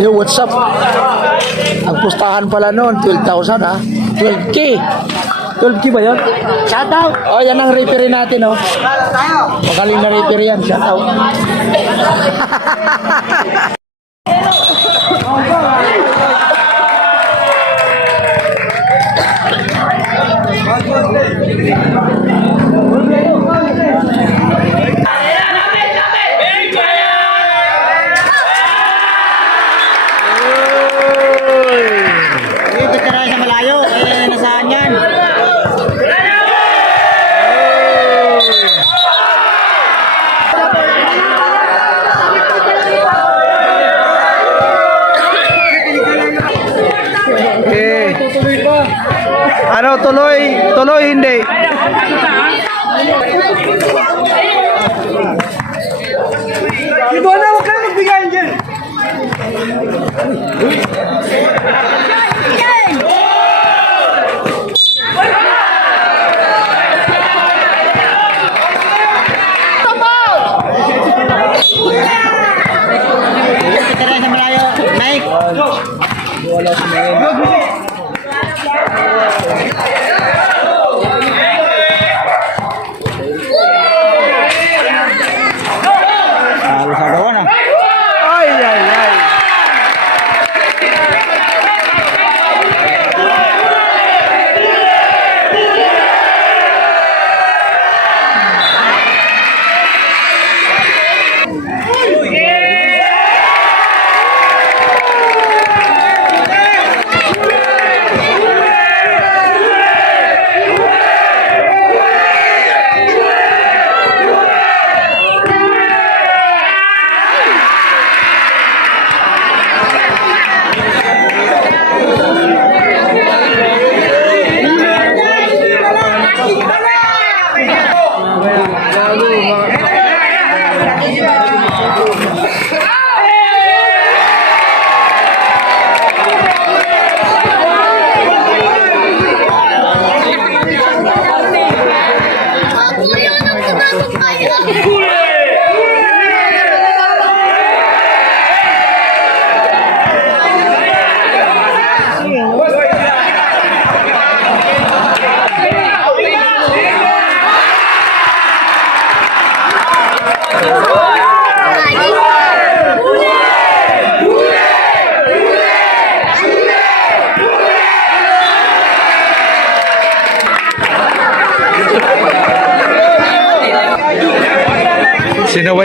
Yo, what's up? Ang pustahan pala noon, 12,000 ha? 12K. 12K ba yun? Shoutout! Oh, yan ang referee natin, oh. Magaling na referee yan, shoutout. Ano, tuloy, hindi. Ito na, huwag ka na magbigayin dyan.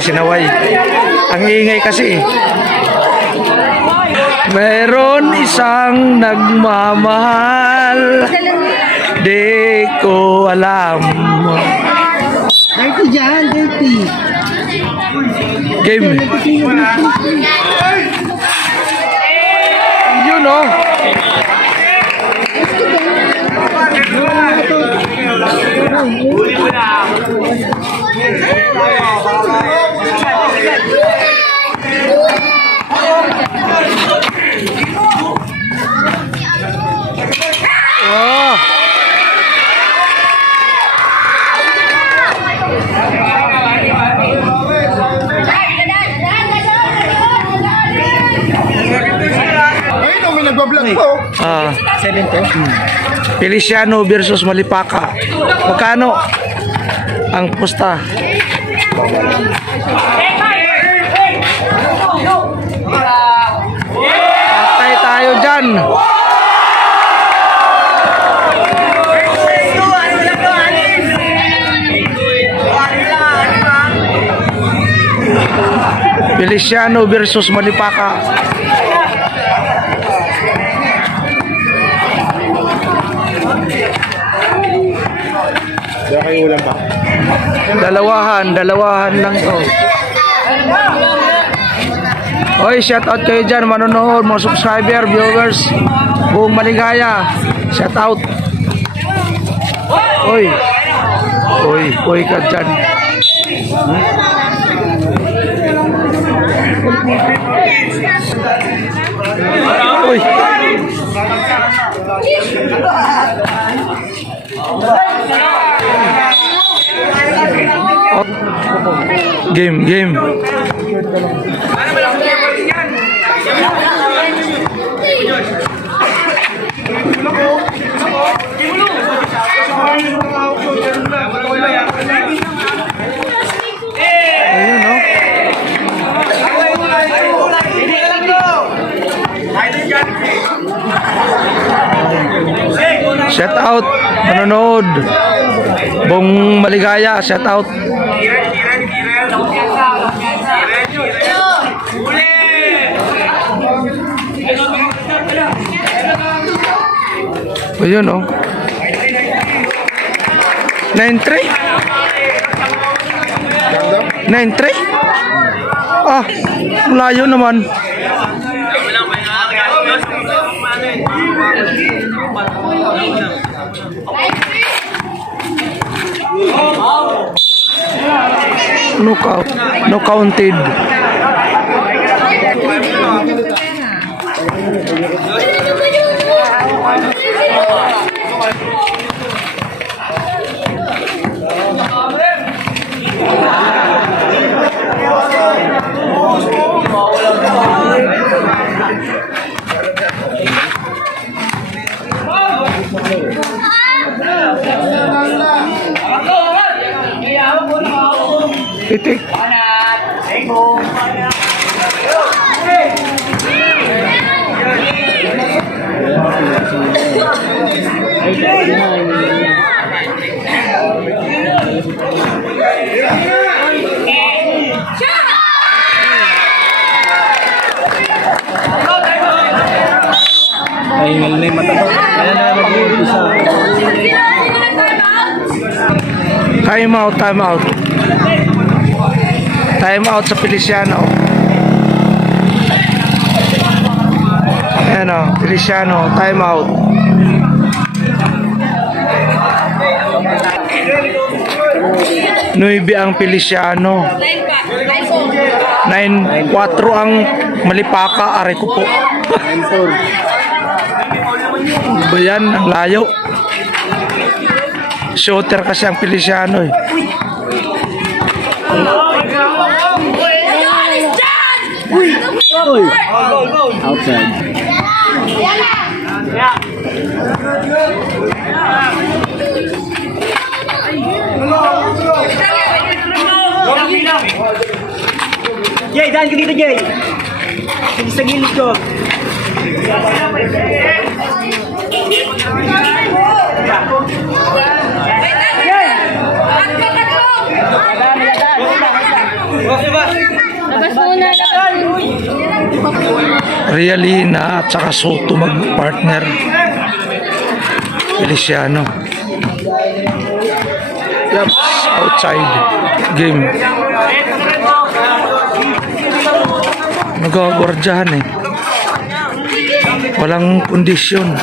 Sinaway. Ang ingay kasi. Meron isang nagmamahal, di ko alam. Dirty dyan, dirty. Game. Yun oh. Oh. May nagbablog po. 7 Feliciano versus Malipaka. Magkano ang pusta? Patay tayo dyan. Feliciano versus Malipaka. Dalawahan lang to. Oy, shout out kayo dyan, manonood, mga subscriber, viewers, buong Maligaya. Shout out. Oy ka dyan. Oy. Game. Shout out, manonood. Bong Maligaya, shout out. Ayun oh. 9-3. 9-3. Ah, malayo naman. No counted. Titik. Ay, ngayon na yung mata ko. Kaya na mag-umpisa. Time out, time out. Time out sa Feliciano. Ayan o, Feliciano, time out. Nuibi ang Feliciano. 9-4 ang Malipaka, aray ko po. 9-4. Ba yan, ang layo. Shooter kasi ang Feliciano eh. Outside. Jay, daan ka dito, Jay. Sige sa gilid ko. Realina at saka Soto mag-partner. Feliciano. Laps outside game. Nagagwardyahan eh. Walang kondisyon.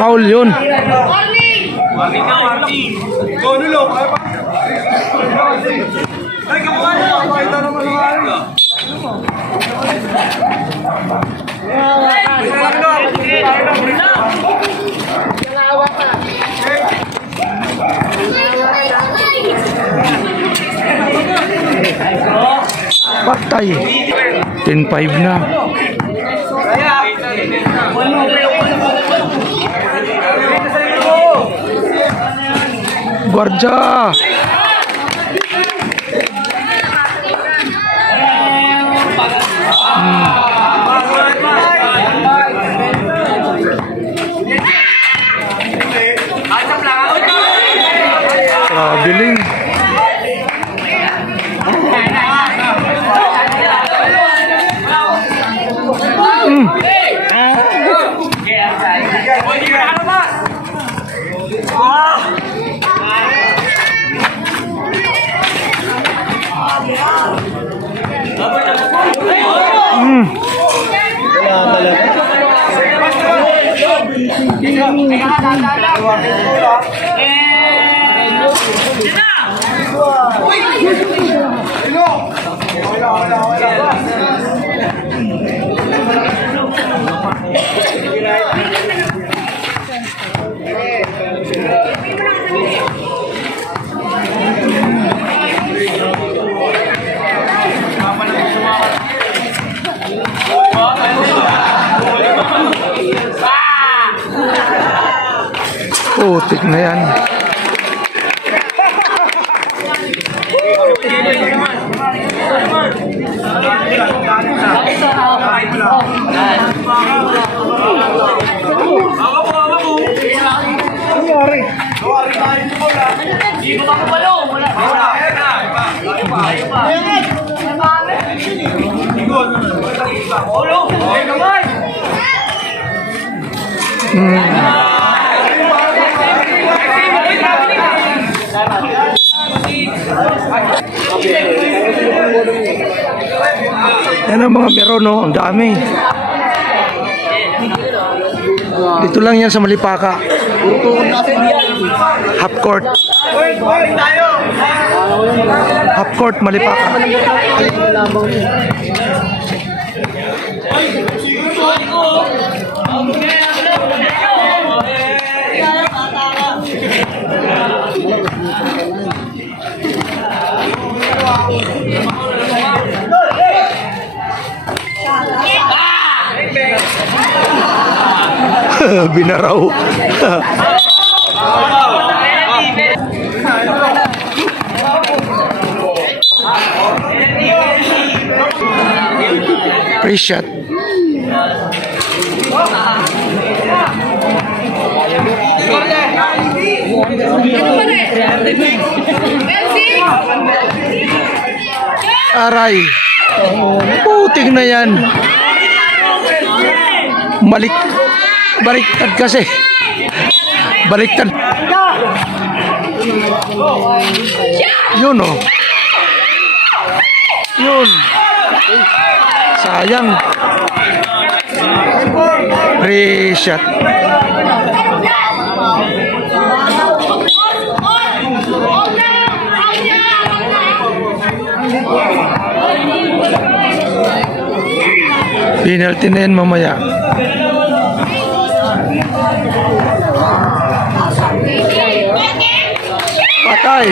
Foul yun. Warning ka, warning. Go, nulo. Ay, kamukha nyo. Pakita naman ng ano. Patay. 10-5 na. Guardia. Biling. Putik na yan. Yan ang mga meron, no? Ang dami. Dito lang yan sa Malipaka. Half court. Half court, Malipaka. Binaraw. Free shot. Aray. Putik na yan. Baliktad kasi. Baliktad. Yun, oh. Yun. Sayang. Free shot. Penalty na yan mamaya. Patay.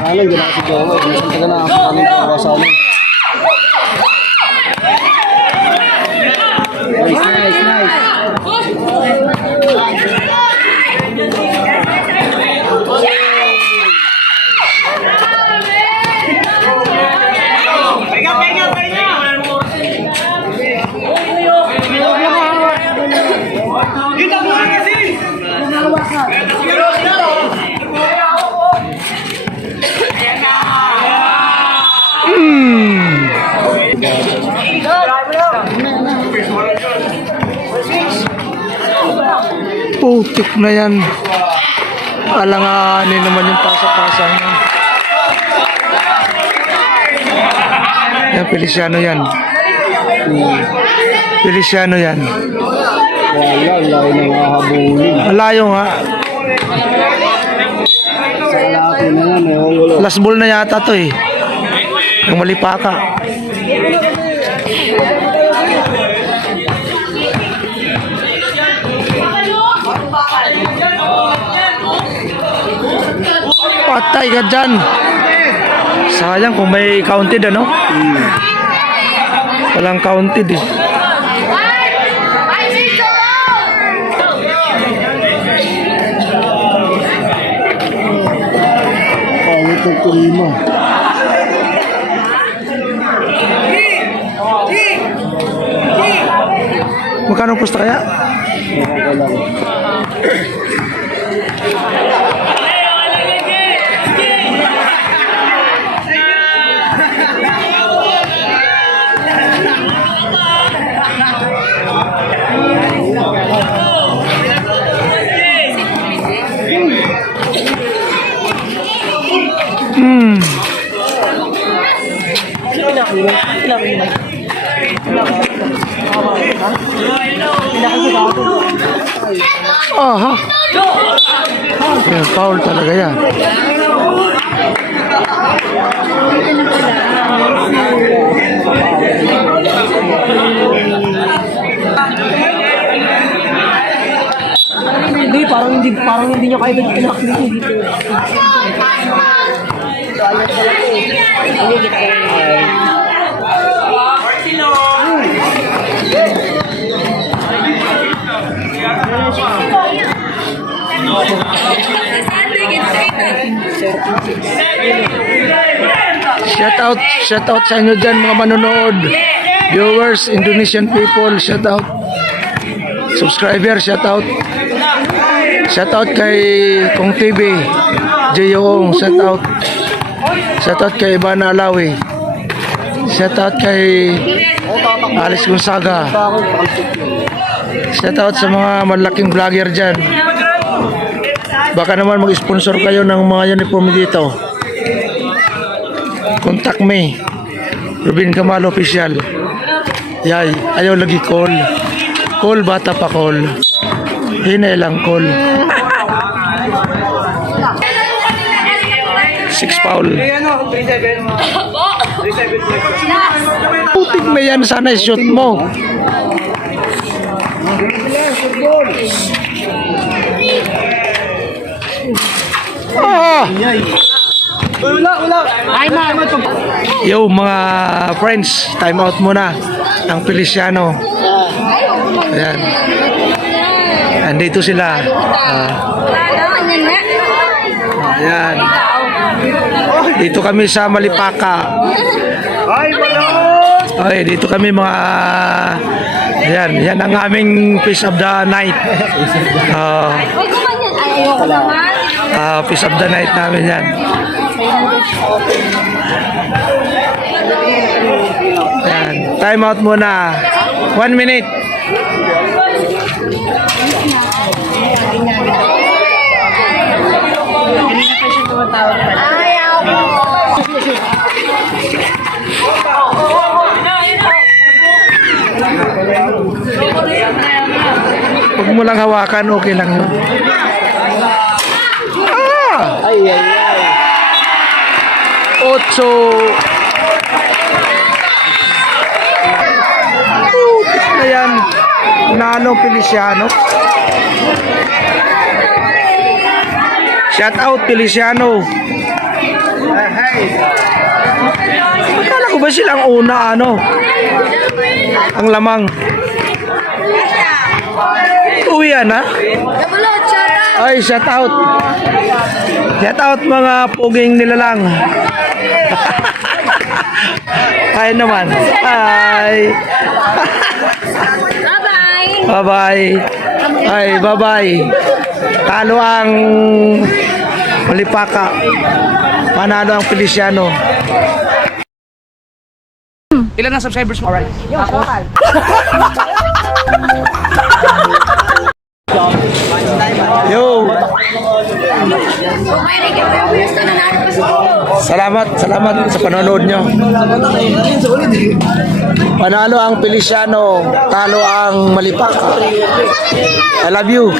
Ano gina kasi ko, minsan taga na ako kanin ko sa amin. Nice. Putik na yan. Alanganin naman yung pasa-pasang. Yan, Feliciano yan. Feliciano yan. Wala, layo na mga habulin. Malayo nga. Sa kalaki na yan, wala. Last ball na yata to eh. Yung Malipaka. Patay ka dyan. Sayang kung may counted, ano? Walang counted eh. Pangit ng klima. Magkano pusta kaya? Nakakalang. Aha. Yan, foul talaga yan. Parang hindi niya kaya pinakita dito. Shout out sa inyo dyan mga manonood. Viewers, Indonesian people, shout out. Subscriber, shout out. Shout out kay Kong TV, Jayong, shout out. Shout out kay Ivan Alawi. Shout out kay Alice Gonzaga. Shout out sa mga malaking vlogger dyan. Baka naman mag-sponsor kayo ng mga uniform dito. Contact me. Ruben Kamal Official. Yay, ayaw lagi call. Call bata pa call. Hinay lang call. 6 foul. Putik mo yan, sana i-shoot mo. Ah! Yo mga friends, time out muna ng Feliciano. Ayan. Andito sila. Ayan. Dito kami sa Malipaka. Okay, dito kami mga ayan, yan ang aming fish of the night. Fish of the night namin yan. Ayan, time out muna. 1 minute. Huwag mo lang hawakan, okay lang yun. Ay, ay, ay. 8. Na yan. Nano Feliciano. Shout out Feliciano. Akala ko ba silang una ang lamang. Uwi na? Ay, shout out. Shout out mga puging nilalang. Kaya naman. Bye. Bye-bye. Ay, bye-bye. Talo ang Malipaka. Panalo ang Feliciano. Ilan ang subscribers mo? Alright. Yo. Salamat sa panonood nyo. Panalo ang Feliciano, talo ang Malipaka. I love you.